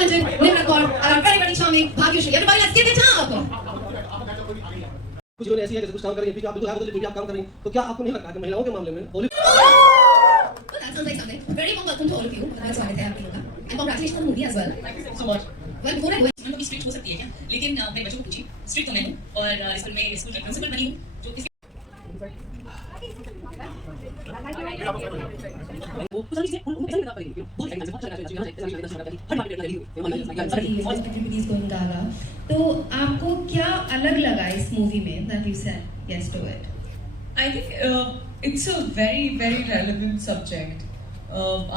talented, Nimrat Kaur, and very, very charming Bhagyashree. Everybody, let's give it up. कुछ लोग ऐसी है जैसे कुछ काम कर रही है फिर आप बिल्कुल आगे फिर आप काम कर रही हैं तो क्या आपको नहीं लगता कि महिलाओं के मामले में Bollywood That sounds like something. Very warm welcome to all of you. बहुत स्वागत है आप लोगों का. And congratulations on the movie as well. Thank you so much. Well, before I go, मैं कभी स्ट्रिक्ट हो सकती है क्या? लेकिन अपने बच्चों को पूछिए, स्ट्रिक्ट तो मैं हूँ और इस फिल्म में स्कूल की प्रिंसिपल बनी हूँ जो किसी वो कुछ चीजें उनको समझ नहीं पाएंगे बहुत एक्टिंग से बहुत अच्छा है हर मार्केट में everybody is going gaga. तो आपको क्या अलग लगा इस मूवी में that you said yes to it? I think it's a very very relevant subject.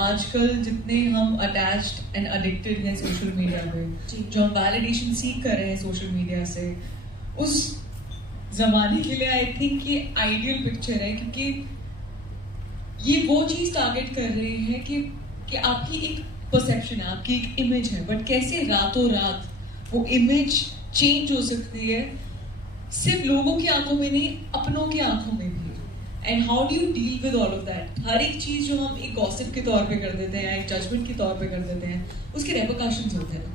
आजकल जितने हम attached and addicted हैं social media में, जो हम validation seek कर रहे हैं social media से, उस ज़माने के लिए I think ये ideal picture है क्योंकि ये वो चीज़ टारगेट कर रहे हैं कि आपकी एक परसेप्शन है, आपकी एक इमेज है, बट कैसे रातों रात वो इमेज चेंज हो सकती है सिर्फ लोगों की आंखों में नहीं, अपनों की आंखों में भी. And how do you deal with all of that? हर एक चीज़ जो हम एक गॉसिप के तौर पे कर देते हैं, एक जजमेंट के तौर पे कर देते हैं, उसके रेपरकशंस होते हैं.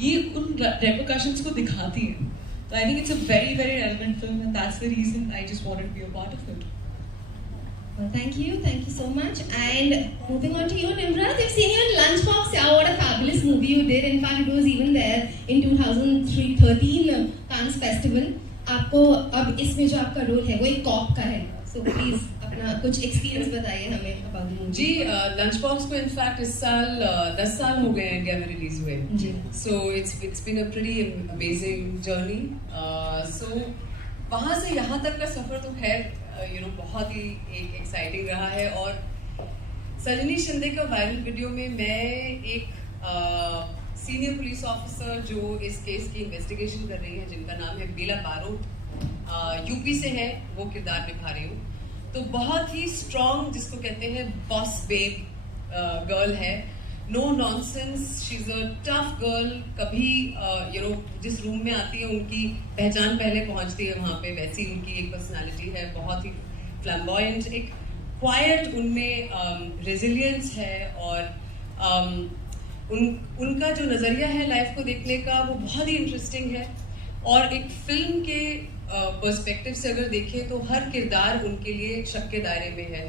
ये उन रेपरकशंस को दिखाती है. तो I think it's a very very relevant film and that's the reason I just wanted to be a part of it. Well, thank you so much. And moving on to you, Nimrat, we've seen you in Lunchbox. Yeah, what a fabulous movie you did. In fact, it was even there in 2013 Cannes Festival. आपको अब इसमें जो आपका role है वो एक corp का है. So please अपना कुछ एक्सपीरियंस बताइए हमें about the movie. जी लंच बॉक्स को इनफैक्ट इस साल 10 साल हो गए हैं इंडिया में रिलीज हुए. So it's been a pretty amazing journey. So वहाँ से यहाँ तक का सफर तो खैर बहुत ही एक एक्साइटिंग रहा है. और सजनी शिंदे का वायरल वीडियो में मैं एक सीनियर पुलिस ऑफिसर जो इस केस की इन्वेस्टिगेशन कर रही है, जिनका नाम है बेला बारो, यूपी से है, वो किरदार निभा रही हूँ. तो बहुत ही स्ट्रॉन्ग, जिसको कहते हैं बॉस बेब गर्ल है. No nonsense, she is a tough girl. कभी जिस रूम में आती है उनकी पहचान पहले पहुंचती है वहाँ पे, वैसी उनकी एक पर्सनालिटी है, बहुत ही फ्लैम्बॉयंट, एक क्वाइट उनमें रेजिलियंस है. और उनका जो नज़रिया है लाइफ को देखने का वो बहुत ही इंटरेस्टिंग है. और एक फिल्म के पर्सपेक्टिव से अगर देखें तो हर किरदार उनके लिए शक के दायरे में है.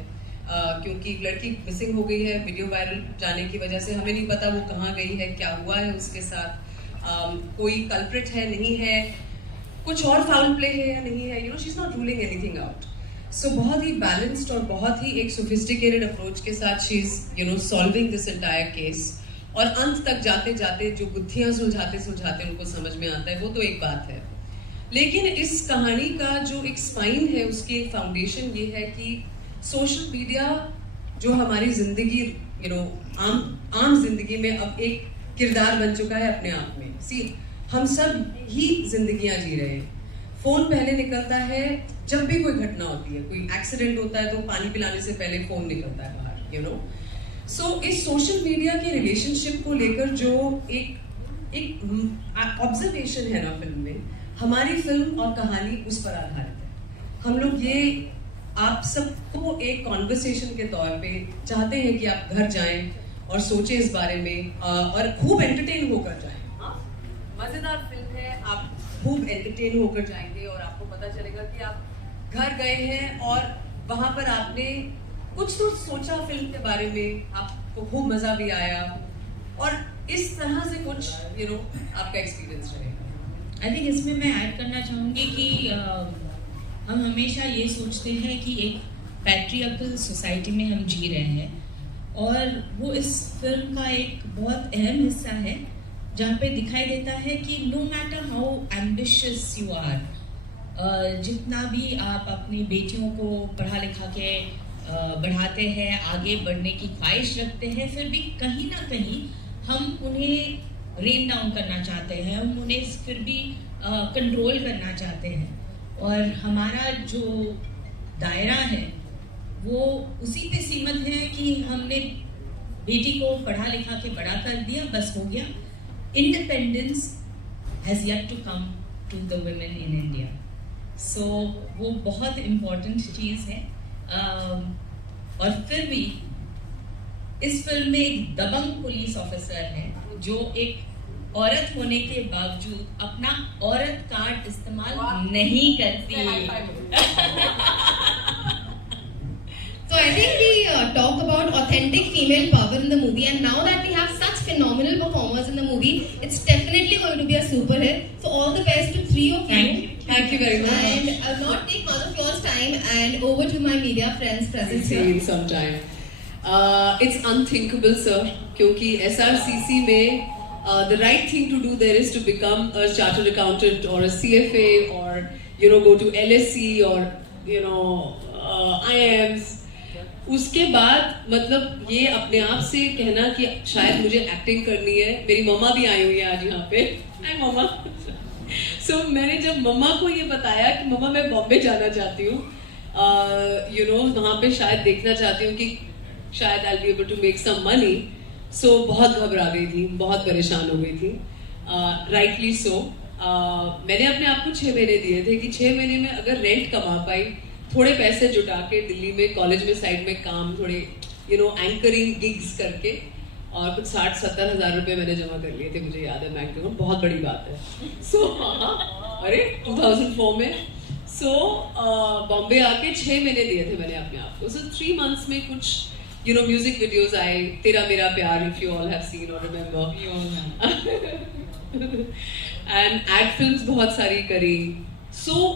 क्योंकि एक लड़की मिसिंग हो गई है वीडियो वायरल जाने की वजह से. हमें नहीं पता वो कहाँ गई है, क्या हुआ है उसके साथ, कोई कल्प्रिट है नहीं है, कुछ और फाउल प्ले है या नहीं है. She is not ruling anything out. So बहुत ही बैलेंस्ड और बहुत ही एक सोफिस्टिकेटेड अप्रोच के साथ she is solving this entire case. और अंत तक जाते जाते जो बुद्धियां सुलझाते सुलझाते उनको समझ में आता है, वो तो एक बात है. लेकिन इस कहानी का जो एक स्पाइन है, उसकी एक फाउंडेशन ये है कि सोशल मीडिया जो हमारी जिंदगी आम जिंदगी में अब एक किरदार बन चुका है अपने आप में. हम सब ही जिंदगियां जी रहे हैं. फोन पहले निकलता है जब भी कोई घटना होती है, कोई एक्सीडेंट होता है तो पानी पिलाने से पहले फोन निकलता है बाहर. सो इस सोशल मीडिया के रिलेशनशिप को लेकर जो एक ऑब्जर्वेशन है ना फिल्म में, हमारी फिल्म और कहानी उस पर आधारित है. हम लोग ये आप सबको एक कॉन्वर्सेशन के तौर पे चाहते हैं कि आप घर जाएं और सोचें इस बारे में और खूब एंटरटेन होकर जाएं. मजेदार फिल्म है, आप खूब एंटरटेन होकर जाएंगे और आपको पता चलेगा कि आप घर गए हैं और वहां पर आपने कुछ तो सोचा फिल्म के बारे में, आपको खूब मजा भी आया और इस तरह से कुछ आपका एक्सपीरियंस रहेगा. आई थिंक इसमें मैं ऐड करना चाहूँगी कि हम हमेशा ये सोचते हैं कि एक पैट्रियार्कल सोसाइटी में हम जी रहे हैं, और वो इस फिल्म का एक बहुत अहम हिस्सा है जहाँ पे दिखाई देता है कि no matter how ambitious you are, जितना भी आप अपनी बेटियों को पढ़ा लिखा के बढ़ाते हैं, आगे बढ़ने की ख्वाहिश रखते हैं, फिर भी कहीं ना कहीं हम उन्हें रेन डाउन करना चाहते हैं, हम उन्हें फिर भी कंट्रोल करना चाहते हैं. और हमारा जो दायरा है वो उसी पे सीमित है कि हमने बेटी को पढ़ा लिखा के बड़ा कर दिया, बस हो गया. Independence has yet to come to the women in India. So वो बहुत इम्पोर्टेंट चीज़ है. और फिर भी इस फिल्म में एक दबंग पुलिस ऑफिसर है जो एक औरत होने के बावजूद अपना औरत कार्ड इस्तेमाल नहीं करती। So I think we talk about authentic female power in the movie, and now that we have such phenomenal performers in the movie, it's definitely going to be a super hit. So all the best to three of you. Thank you very much. And I'll not take much of your time, and over to my media friends present See here. in some time. It's unthinkable, sir. क्योंकि SRCC में the right thing to do there is to become a chartered accountant or a CFA or go to LSE or IIMs. उसके बाद मतलब ये अपने आप से कहना कि शायद मुझे एक्टिंग करनी है। मेरी मम्मा भी आई हुई है आज यहाँ पे। हाय मम्मा। So मैंने जब मम्मा को ये बताया कि मम्मा मैं बॉम्बे जाना चाहती हूँ, वहाँ पे शायद देखना चाहती हूँ कि शायद I'll be able to make some money. So बहुत घबरा गई थी, बहुत परेशान हो गई थी। Rightly so. मैंने अपने आप को 6 महीने दिए थे कि 6 महीने में अगर रेंट कमा पाई, थोड़े पैसे जुटा के दिल्ली में कॉलेज में साइड में काम, थोड़े एंकरिंग गिग्स करके, और कुछ 60-70 हज़ार रुपए मैंने जमा कर लिए थे, मुझे याद है बैंक में। बहुत बड़ी बात है। सो अरे 2004 में बॉम्बे आके 6 महीने दिए थे मैंने अपने आप को। सो 3 months में कुछ म्यूजिक वीडियोस आए, तेरा मेरा प्यार, if you all have seen और रिमेंबर, एंड एड फिल्म्स बहुत सारी करी।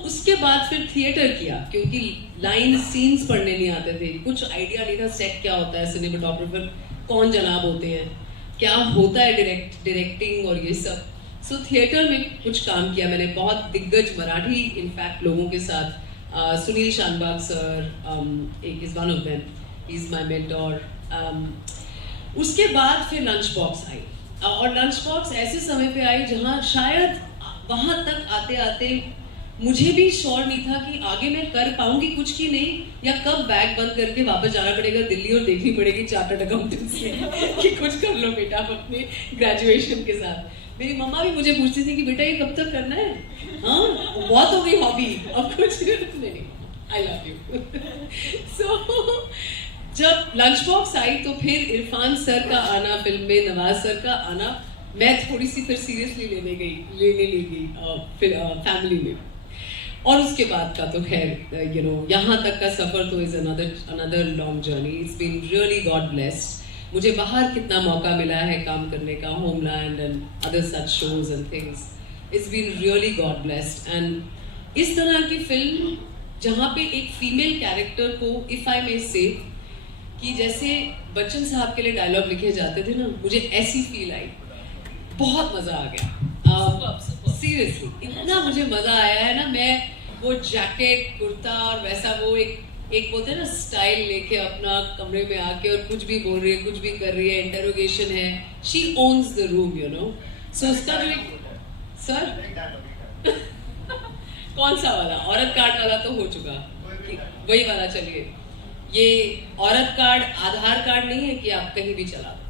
उसके बाद फिर थिएटर किया, क्योंकि लाइन सीन्स पढ़ने नहीं आते थे, कुछ आइडिया नहीं था सेट क्या होता है, सिनेमेटोग्राफर कौन जनाब होते हैं, क्या होता है डायरेक्टिंग और ये सब। थिएटर में कुछ काम किया मैंने, बहुत दिग्गज मराठी इनफैक्ट लोगों के साथ। सुनील शानबाग सर एक is one of them, he is my mentor. उसके बाद फिर लंच बॉक्स आई, और लंच बॉक्स ऐसे समय पे आई जहाँ शायद वहां तक आते आते मुझे भी श्योर नहीं था कि आगे मैं कर पाऊंगी कुछ की नहीं, या कब बैग बंद करके वापस जाना पड़ेगा दिल्ली और देखनी पड़ेगी चार्टर्ड अकाउंटेंसी कि कुछ कर लो बेटा अपने ग्रेजुएशन के साथ। मेरी मम्मा भी मुझे पूछती थी कि बेटा ये कब तक करना है, हाँ बहुत हो गई हॉबी, अब कुछ नहीं। I love you. जब लंच बॉक्स आई तो फिर इरफान सर का आना फिल्म में, नवाज सर का आना, मैं थोड़ी सी फिर सीरियसली लेने लगी फैमिली में। और उसके बाद का तो खैर यहाँ तक का सफर तो is another long journey. It's been really God blessed. मुझे बाहर कितना मौका मिला है काम करने का, Homeland and other such shows and things. It's been really God blessed. And इस तरह की फिल्म जहाँ पे एक फीमेल कैरेक्टर को, इफ आई मे से, कि जैसे बच्चन साहब के लिए डायलॉग लिखे जाते थे ना, मुझे ऐसी फील आई, बहुत मजा आ गया। सीरियसली इतना मुझे मजा आया है ना। मैं वो जैकेट कुर्ता और वैसा वो एक बोलते हैं ना स्टाइल लेके अपना कमरे में आके और कुछ भी बोल रही है, कुछ भी कर रही है, इंटरोगेशन है, she owns the room so उसका जो एक सर कौन सा वाला, औरत कार्ड वाला तो हो चुका, वही वाला। चलिए, ये औरत कार्ड आधार कार्ड नहीं है कि आप कहीं भी चला दो।